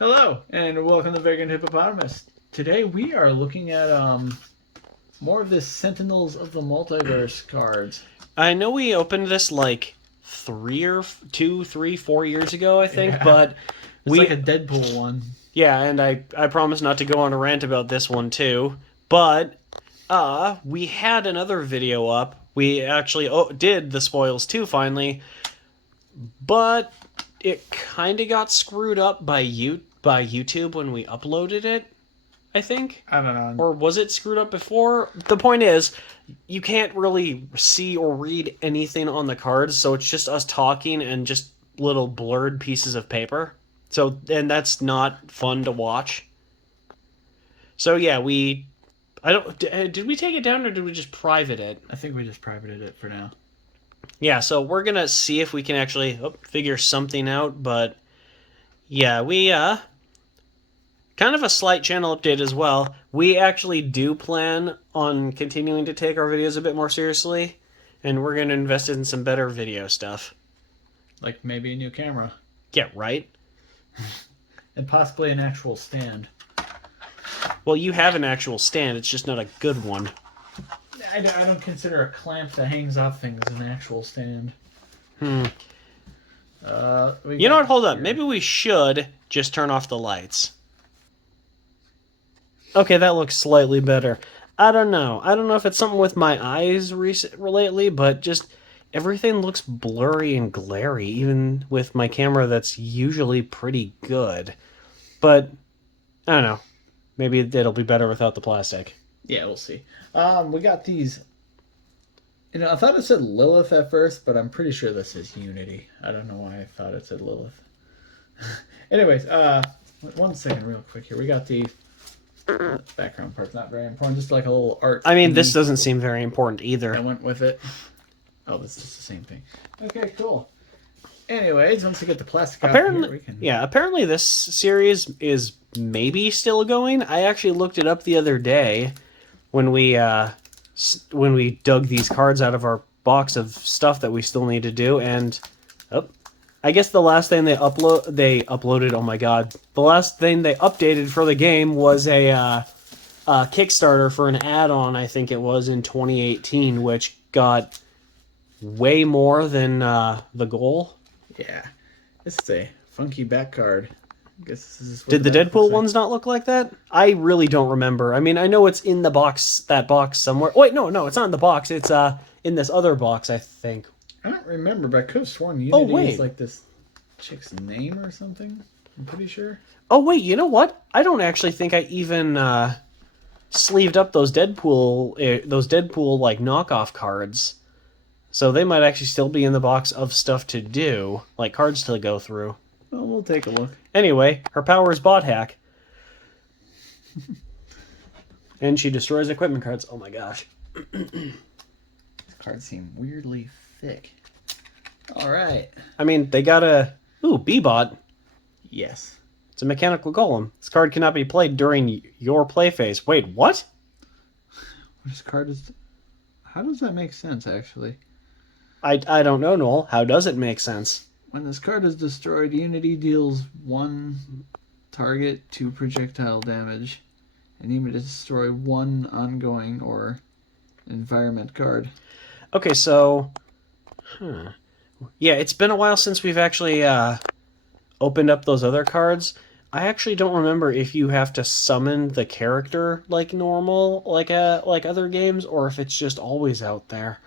Hello, and welcome to Vagrant Hippopotamus. Today we are looking at more of this Sentinels of the Multiverse cards. I know we opened this like 4 years ago, I think, Yeah. but It's like a Deadpool one. yeah, and I promise not to go on a rant about this one too. But we had another video up. We actually did the spoils too finally, but it kind of got screwed up by YouTube when we uploaded it, I think. I don't know. Or was it screwed up before? The point is, you can't really see or read anything on the cards, so it's just us talking and just little blurred pieces of paper. So, and that's not fun to watch. So yeah, did we take it down or did we just private it? I think we just privated it for now. Yeah, so we're gonna see if we can actually figure something out, but yeah, we kind of a slight channel update as well. We actually do plan on continuing to take our videos a bit more seriously, and we're going to invest in some better video stuff. Like maybe a new camera. Yeah, right? And possibly an actual stand. Well, you have an actual stand, it's just not a good one. I don't consider a clamp that hangs off things an actual stand. You know what? Hold up. Maybe we should just turn off the lights. Okay, that looks slightly better. I don't know. I don't know if it's something with my eyes lately, but just everything looks blurry and glary, even with my camera that's usually pretty good. But, I don't know. Maybe it'll be better without the plastic. Yeah, we'll see. We got these. You know, I thought it said Lilith at first, but I'm pretty sure this is Unity. I don't know why I thought it said Lilith. Anyways, 1 second real quick here. We got the background part's not very important, just like a little art. I mean, this doesn't seem very important I either. went with it. Oh, this is the same thing. Okay, cool. Anyways, once we get the plastic out Apparently, here, we can... yeah, apparently this series is maybe still going. I actually looked it up the other day when we dug these cards out of our box of stuff that we still need to do, and I guess the last thing they uploaded. Oh my god! The last thing they updated for the game was a Kickstarter for an add-on. I think it was in 2018, which got way more than the goal. Yeah, this is a funky back card. I guess this is what Did the Deadpool ones not look like that? I really don't remember. I mean, I know it's in the box, that box somewhere. Wait, no, it's not in the box. It's in this other box, I think. I don't remember, but I could have sworn Unity wait. is like this chick's name or something. I'm pretty sure. Oh wait, you know what? I don't actually think I even sleeved up those Deadpool like knockoff cards. So they might actually still be in the box of stuff to do, like cards to go through. Well, we'll take a look. Anyway, her power is bot hack. And she destroys equipment cards. Oh my gosh. These cards seem weirdly thick. Alright. I mean, they got a... Ooh, B-bot. Yes. It's a mechanical golem. This card cannot be played during your play phase. Wait, what? This card is... How does that make sense, actually? I don't know, Noel. How does it make sense? When this card is destroyed, Unity deals 1 target 2 projectile damage, and you may destroy 1 ongoing or environment card. Okay, so... Yeah, it's been a while since we've actually opened up those other cards. I actually don't remember if you have to summon the character like normal, like other games, or if it's just always out there.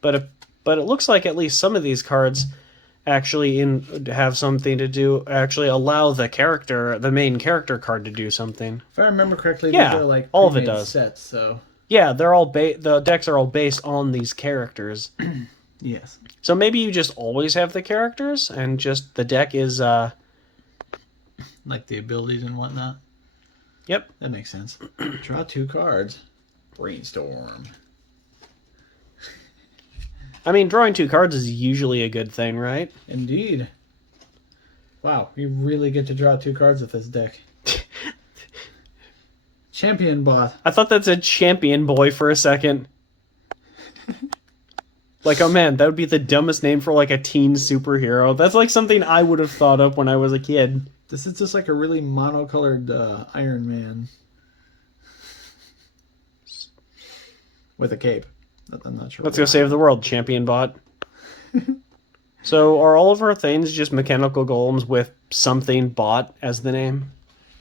But it looks like at least some of these cards actually have something to do. Actually, allow the main character card to do something. If I remember correctly, Yeah, these are like all of it pre-made does. sets, so Yeah, they're all the decks are all based on these characters. yes. So maybe you just always have the characters, and just the deck is Like the abilities and whatnot. Yep. That makes sense. Draw 2 cards. Brainstorm. I mean, drawing 2 cards is usually a good thing, right? Indeed. Wow, you really get to draw 2 cards with this deck. Champion bot. I thought that's a champion boy for a second. Like, oh man, that would be the dumbest name for like a teen superhero. That's like something I would have thought up when I was a kid. This is just like a really monocolored Iron Man. With a cape. I'm not sure. Let's go save the world, champion bot. So are all of her things just mechanical golems with something bot as the name?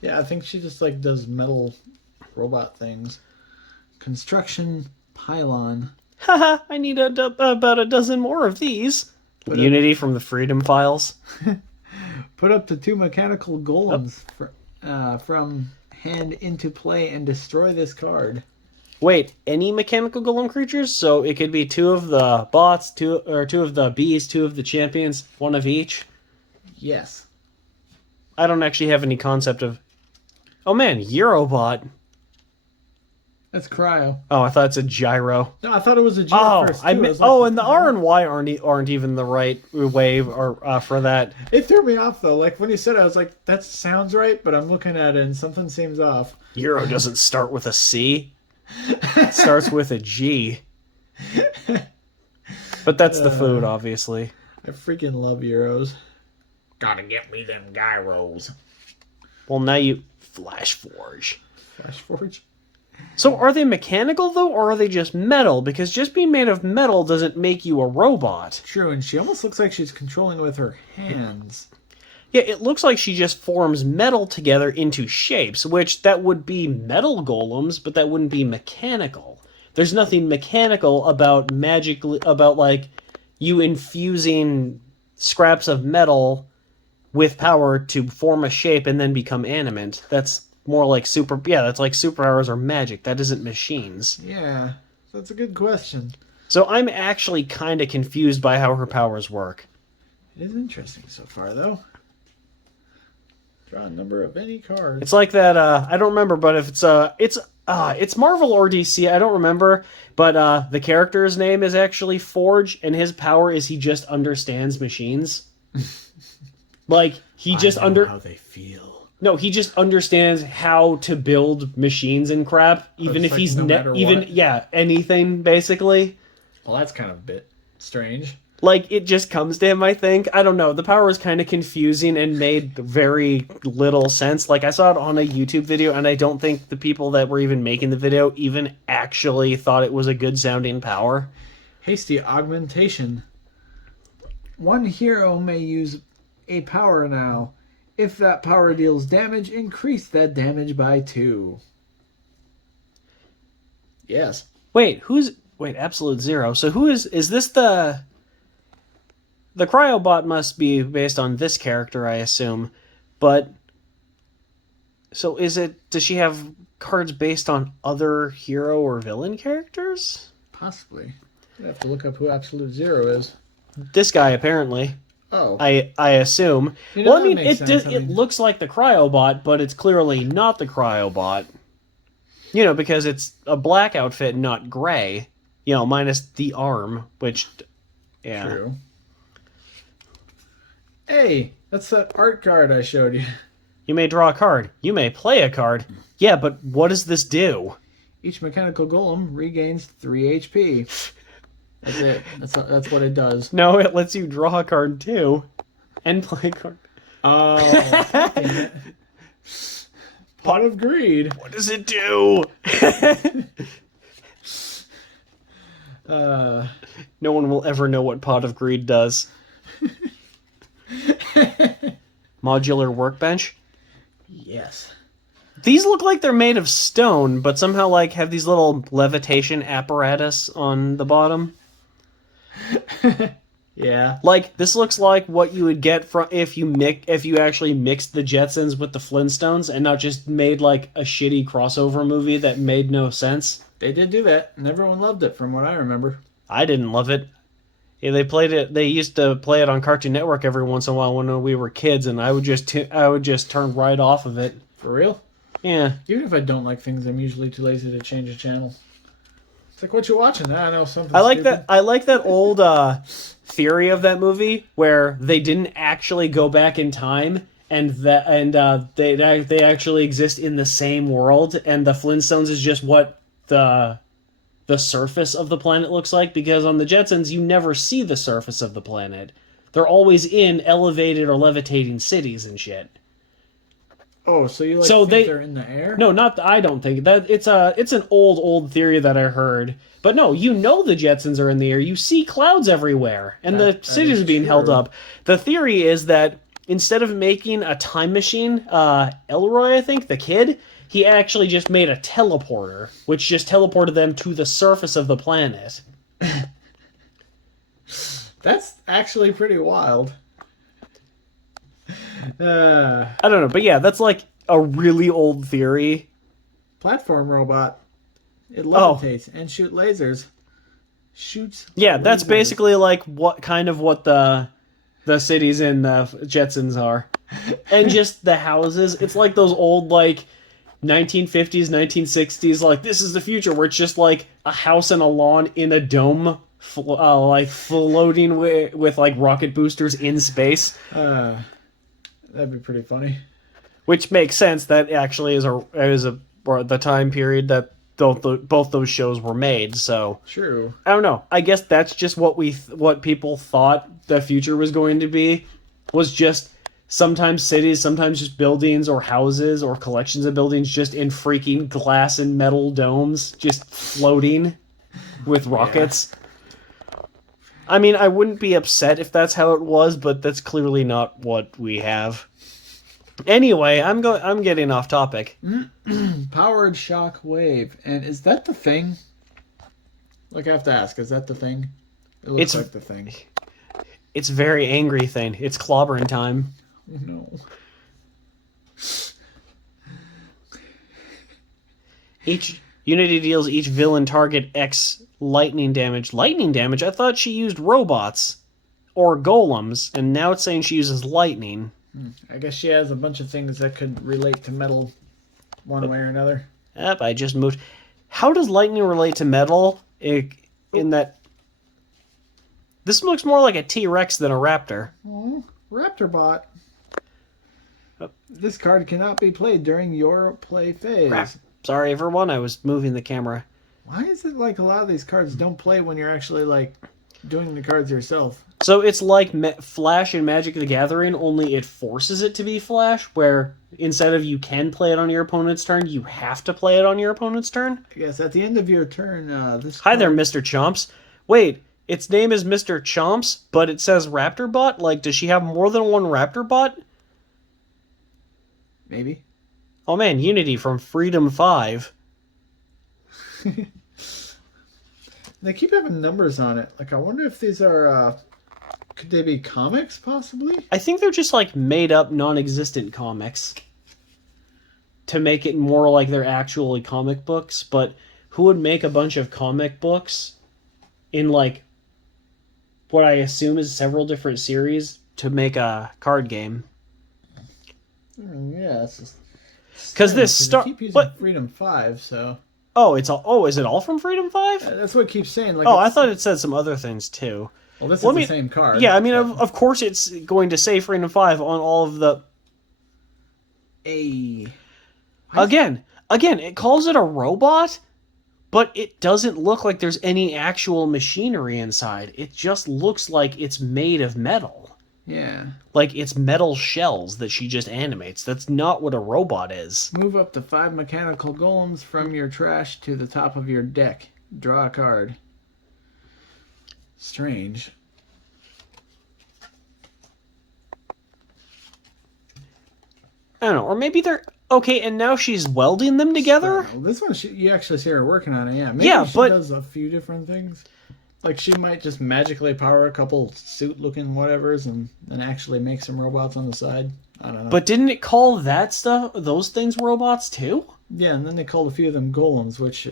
Yeah, I think she just like does metal robot things. Construction pylon. Haha, I need about a dozen more of these. Unity from the Freedom Files. Put up to 2 mechanical golems from hand into play and destroy this card. Wait, any mechanical golem creatures? So it could be 2 of the bots, 2 of the bees, 2 of the champions, 1 of each? Yes. I don't actually have any concept of... Oh man, Eurobot. That's Cryo. Oh, I thought it's a gyro. No, I thought it was a G at first, too. And the R and Y aren't even the right way for that. It threw me off, though. Like, when you said it, I was like, that sounds right, but I'm looking at it and something seems off. Euro doesn't start with a C. It starts with a G. But that's the food, obviously. I freaking love Euros. Gotta get me them gyros. Well, now you... Flash Forge. Flash Forge? So are they mechanical, though, or are they just metal? Because just being made of metal doesn't make you a robot. True, and she almost looks like she's controlling with her hands. Yeah, it looks like she just forms metal together into shapes, which that would be metal golems, but that wouldn't be mechanical. There's nothing mechanical about like, you infusing scraps of metal with power to form a shape and then become animate. That's more like that's like superpowers or magic. That isn't machines. Yeah, that's a good question. So I'm actually kind of confused by how her powers work. It is interesting so far, though. Draw a number of any card. It's like that, I don't remember, but if it's Marvel or DC, I don't remember, but the character's name is actually Forge, and his power is he just understands machines. Like, he just how they feel. No, he just understands how to build machines and crap, even if he's anything, basically. Well, that's kind of a bit strange. Like, it just comes to him, I think. I don't know. The power is kind of confusing and made very little sense. Like, I saw it on a YouTube video, and I don't think the people that were even making the video even actually thought it was a good-sounding power. Hasty augmentation. One hero may use a power now. If that power deals damage, increase that damage by 2. Yes. Wait, Absolute Zero. So who is this the Cryobot must be based on this character, I assume. But so does she have cards based on other hero or villain characters? Possibly. You'd have to look up who Absolute Zero is. This guy, apparently. Oh. I assume. You know, well, I mean, it it looks like the Cryobot, but it's clearly not the Cryobot. You know, because it's a black outfit, not gray. You know, minus the arm, which, yeah. True. Hey, that's that art card I showed you. You may draw a card. You may play a card. Yeah, but what does this do? Each mechanical golem regains 3 HP. That's it. That's what it does. No, it lets you draw a card too, and play a card. Oh, damn it. Pot of Greed. What does it do? No one will ever know what Pot of Greed does. Modular workbench? Yes. These look like they're made of stone, but somehow like have these little levitation apparatus on the bottom. Yeah. Like, this looks like what you would get from if you actually mixed the Jetsons with the Flintstones and not just made like a shitty crossover movie that made no sense. They did do that, and everyone loved it from what I remember. I didn't love it. Yeah, they used to play it on Cartoon Network every once in a while when we were kids, and I would just turn right off of it. For real? Yeah. Even if I don't like things, I'm usually too lazy to change a channel. It's like, what you watching? I know something. I like stupid. that. I like that old theory of that movie where they didn't actually go back in time, and they actually exist in the same world, and the Flintstones is just what the the surface of the planet looks like, because on the Jetsons you never see the surface of the planet. They're always in elevated or levitating cities and shit. Oh, so you So think they're in the air? No, not I don't think that it's an old theory that I heard. But no, the Jetsons are in the air. You see clouds everywhere, and the cities are being held up. The theory is that instead of making a time machine, Elroy, I think, the kid, he actually just made a teleporter, which just teleported them to the surface of the planet. That's actually pretty wild. I don't know, but yeah, that's like a really old theory. Platform robot. It levitates and shoots lasers. Yeah, that's basically like what the cities in the Jetsons are. And just the houses. It's like those old, like, 1950s, 1960s, like, this is the future, where it's just like a house and a lawn in a dome, like floating with like rocket boosters in space. That'd be pretty funny. Which makes sense. That actually is the time period that both those shows were made. So true. I don't know. I guess that's just what people thought the future was going to be. Was just sometimes cities, sometimes just buildings or houses or collections of buildings just in freaking glass and metal domes, just floating with rockets. Yeah. I mean, I wouldn't be upset if that's how it was, but that's clearly not what we have. Anyway, I'm getting off topic. Powered shock wave. And is that the thing? Like, I have to ask, is that the thing? It looks like the thing. It's very angry thing. It's clobbering time. No. Each Unity deals each villain target X lightning damage. Lightning damage? I thought she used robots or golems, and now it's saying she uses lightning. I guess she has a bunch of things that could relate to metal one way or another. Yep, I just moved. How does lightning relate to metal? In that... This looks more like a T-Rex than a raptor. Oh, Raptor Bot. This card cannot be played during your play phase. Sorry, everyone. I was moving the camera. Why is it like a lot of these cards don't play when you're actually, like, doing the cards yourself? So it's like Flash in Magic the Gathering, only it forces it to be Flash, where instead of you can play it on your opponent's turn, you have to play it on your opponent's turn? I guess at the end of your turn, Hi there, Mr. Chomps. Wait, its name is Mr. Chomps, but it says Raptor Bot? Like, does she have more than one Raptor Bot? Maybe. Oh man, Unity from Freedom 5. They keep having numbers on it. Like, I wonder if these are, could they be comics, possibly? I think they're just, like, made-up, non-existent comics. To make it more like they're actually comic books, but who would make a bunch of comic books in, like, what I assume is several different series to make a card game? Yeah, it's just... Because this keep using Freedom 5, so... Oh, is it all from Freedom 5? That's what it keeps saying. Like, I thought it said some other things, too. Well, this is the same card. Yeah, I mean, of course it's going to say Freedom 5 on all of the... Again, it calls it a robot, but it doesn't look like there's any actual machinery inside. It just looks like it's made of metal. Yeah. Like, it's metal shells that she just animates. That's not what a robot is. Move up to 5 mechanical golems from your trash to the top of your deck. Draw a card. Strange. I don't know. Or maybe they're... Okay, and now she's welding them together? Well, this one, you actually see her working on it, yeah. Maybe she does a few different things. Like, she might just magically power a couple suit-looking whatevers and then actually make some robots on the side. I don't know. But didn't it call those things robots, too? Yeah, and then they called a few of them golems, which...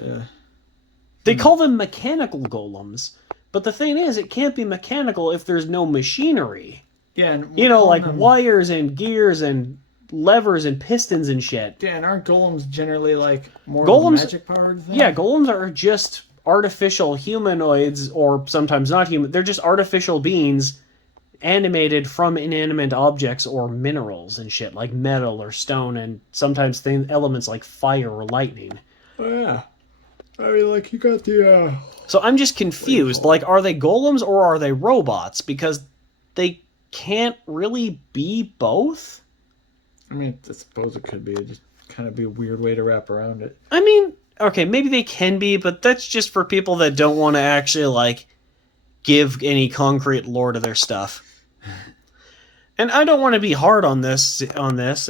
They call them mechanical golems. But the thing is, it can't be mechanical if there's no machinery. Yeah, and... like wires and gears and levers and pistons and shit. Yeah, and aren't golems generally, like, more magic-powered thing? Yeah, golems are just... artificial humanoids, or sometimes not human. They're just artificial beings animated from inanimate objects or minerals and shit, like metal or stone, and sometimes elements like fire or lightning. Oh, yeah. I mean, like, you got the, So I'm just confused. Like, are they golems or are they robots? Because they can't really be both. I mean, I suppose it could be. It just kind of be a weird way to wrap around it. I mean, okay, maybe they can be, but that's just for people that don't want to actually, like, give any concrete lore to their stuff. And I don't want to be hard on this. It looks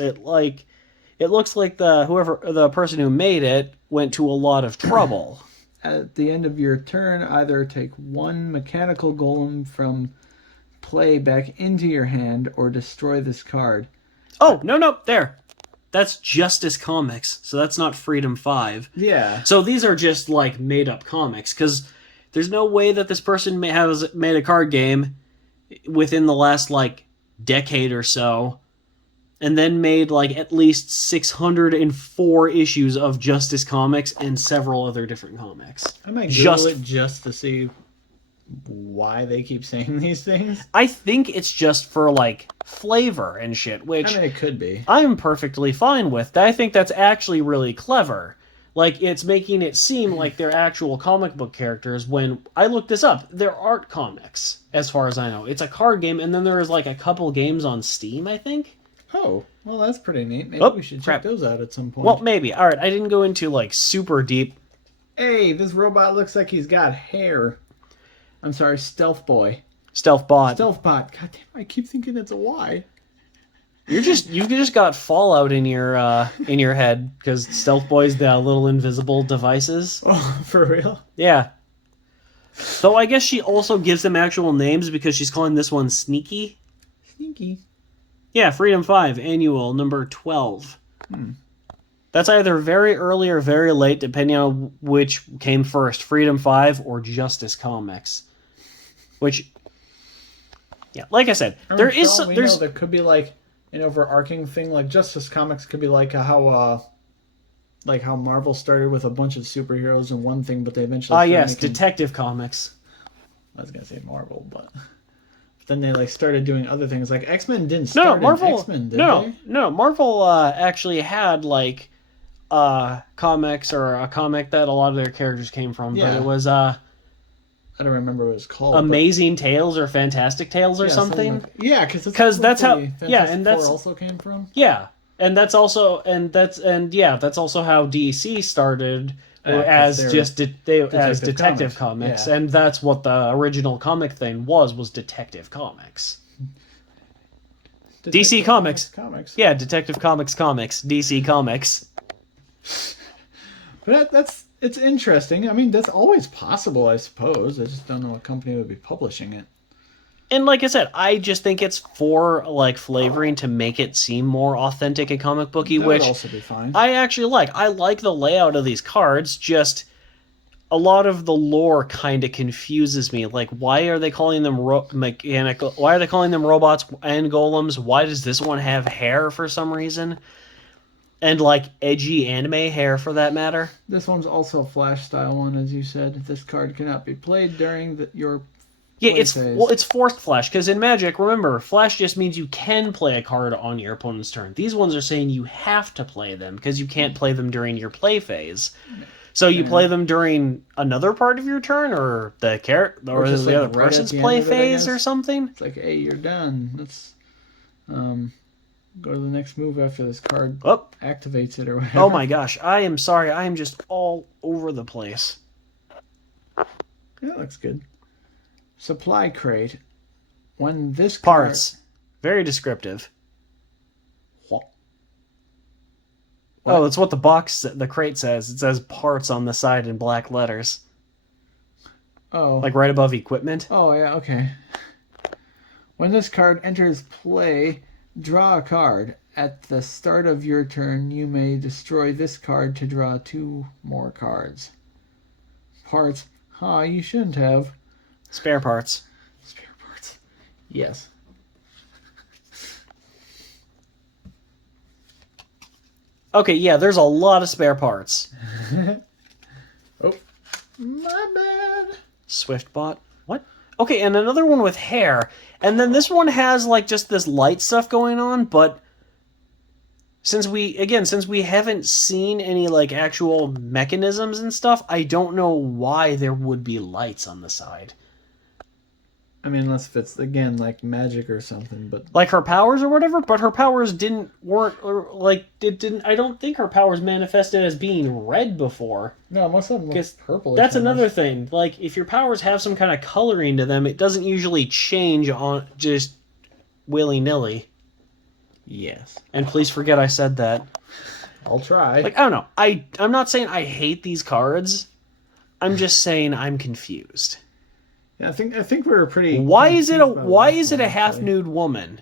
like the person who made it went to a lot of trouble. At the end of your turn, either take one mechanical golem from play back into your hand or destroy this card. Oh, no, there. That's Justice Comics, so that's not Freedom 5. Yeah. So these are just, like, made-up comics, because there's no way that this person has made a card game within the last, like, decade or so, and then made, like, at least 604 issues of Justice Comics and several other different comics. I might Google it just to see why they keep saying these things. I think it's just for, like, flavor and shit, which... I mean, it could be. I'm perfectly fine with. I think that's actually really clever. Like, it's making it seem like they're actual comic book characters when... I looked this up. They're art comics, as far as I know. It's a card game, and then there is, like, a couple games on Steam, I think? Oh, well, that's pretty neat. Maybe we should check those out at some point. Well, maybe. Alright, I didn't go into, like, super deep. Hey, this robot looks like he's got hair. I'm sorry, Stealth Boy. Stealth Bot. Stealth Bot. God damn, I keep thinking it's a Y. You just got Fallout in your head, because Stealth Boy's the little invisible devices. Oh, for real? Yeah. So I guess she also gives them actual names because she's calling this one Sneaky. Sneaky. Yeah, Freedom 5, annual, number 12. That's either very early or very late, depending on which came first, Freedom 5 or Justice Comics. Which, yeah, like I said, there could be, like, an overarching thing. Like, Justice Comics could be like how Marvel started with a bunch of superheroes in one thing, but they eventually started yes, making... Detective Comics. I was gonna say Marvel, but then they, like, started doing other things. Like, X-Men didn't start in X-Men, did they? No, Marvel actually had, like, comics or a comic that a lot of their characters came from. Yeah. But it was, I don't remember what it was called. Amazing Tales or Fantastic Tales or something. Because that's how. Fantastic Yeah, and that's Four also came from. Yeah, and that's also that's also how DC started as Detective Comics, and that's what the original comic thing was Detective Comics. DC Comics. Yeah, Detective Comics, DC Comics. But it's interesting. I mean, that's always possible, I suppose. I just don't know what company would be publishing it. And like I said, I just think it's for, like, flavoring to make it seem more authentic and comic booky, That which would also be fine. I actually like. I like the layout of these cards, just a lot of the lore kind of confuses me. Like, why are they calling them mechanical? Why are they calling them robots and golems? Why does this one have hair for some reason? And, like, edgy anime hair, for that matter. This one's also a Flash style one, as you said. This card cannot be played during your phase. It's forced Flash, because in Magic, remember, Flash just means you can play a card on your opponent's turn. These ones are saying you have to play them, because you can't play them during your play phase. So you play them during another part of your turn, or the other person's play phase, or something? It's like, hey, you're done. Let's go to the next move after this card activates it or whatever. Oh my gosh, I am sorry. I am just all over the place. Yeah, that looks good. Supply crate. When this Parts. Very descriptive. What? Oh, that's what the crate says. It says parts on the side in black letters. Oh. Like right above equipment. Oh, yeah, okay. When this card enters play, draw a card. At the start of your turn, you may destroy this card to draw 2 more cards. Parts. You shouldn't have. Spare parts. Spare parts. Yes. Okay, yeah, there's a lot of spare parts. Oh, my bad. Swiftbot. What? Okay, and another one with hair. And then this one has, like, just this light stuff going on, but since we haven't seen any like actual mechanisms and stuff, I don't know why there would be lights on the side. I mean, unless if it's again like magic or something, but Like her powers or whatever, but her powers weren't like it didn't. I don't think her powers manifested as being red before. no, most of them look purple. That's another thing. Like if your powers have some kind of coloring to them, it doesn't usually change on just willy nilly. Yes. And please forget I said that. I'll try. Like I don't know. I'm not saying I hate these cards. I'm just saying I'm confused. Yeah, I think we were pretty. Why is it a half nude woman?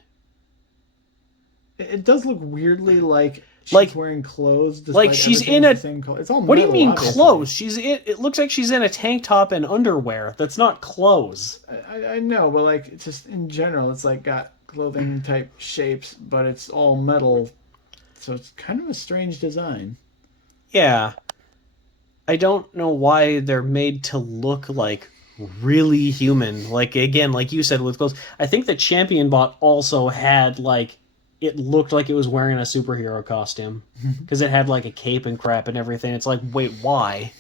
It does look weirdly like she's wearing clothes. Like she's in a. Same color. It's all what do you mean obviously. clothes? It looks like she's in a tank top and underwear. That's not clothes. I know, but like it's just in general, it's like got clothing type shapes, but it's all metal, so it's kind of a strange design. Yeah, I don't know why they're made to look like really human. Like again, like you said with clothes. I think the Champion bot also had like it looked like it was wearing a superhero costume because it had like a cape and crap and everything. It's like, wait, why?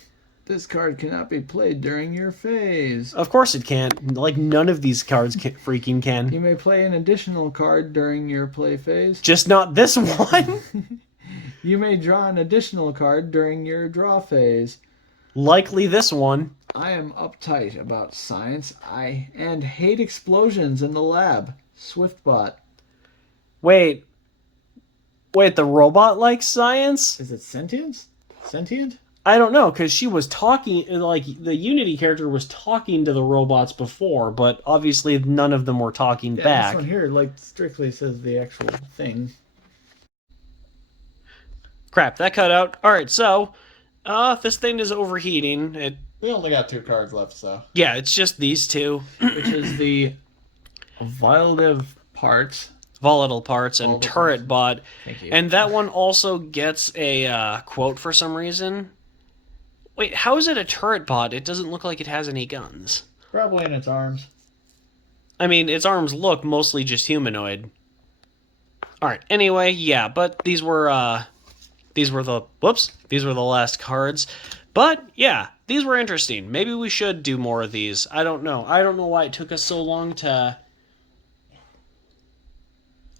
This card cannot be played during your phase. Of course it can't. Like none of these cards freaking can. You may play an additional card during your play phase. Just not this one. You may draw an additional card during your draw phase. Likely this one. I am uptight about science. And hate explosions in the lab. Swiftbot. Wait, the robot likes science? Is it sentient? Sentient? I don't know, because she was talking, like, the Unity character was talking to the robots before, but obviously none of them were talking back. This one here, like, strictly says the actual thing. Crap, that cut out. Alright, so, this thing is overheating. We only got 2 cards left, so. Yeah, it's just these two. Which is the Volatile Parts. Volatile Parts and Turret Bot. Thank you. And that one also gets a quote for some reason. Wait, how is it a Turret Bot? It doesn't look like it has any guns. Probably in its arms. I mean, its arms look mostly just humanoid. Alright, anyway, yeah, but these were the last cards. But, yeah, these were interesting. Maybe we should do more of these. I don't know. I don't know why it took us so long to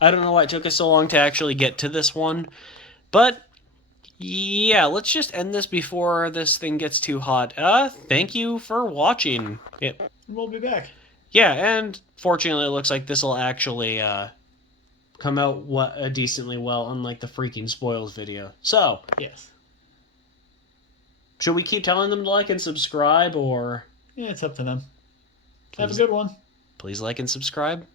actually get to this one. But, yeah, let's just end this before this thing gets too hot. Thank you for watching. We'll be back. Yeah, and fortunately it looks like this will actually come out decently well, unlike the freaking spoils video. So, yes. Should we keep telling them to like and subscribe, or... Yeah, it's up to them. Please. Have a good one. Please like and subscribe.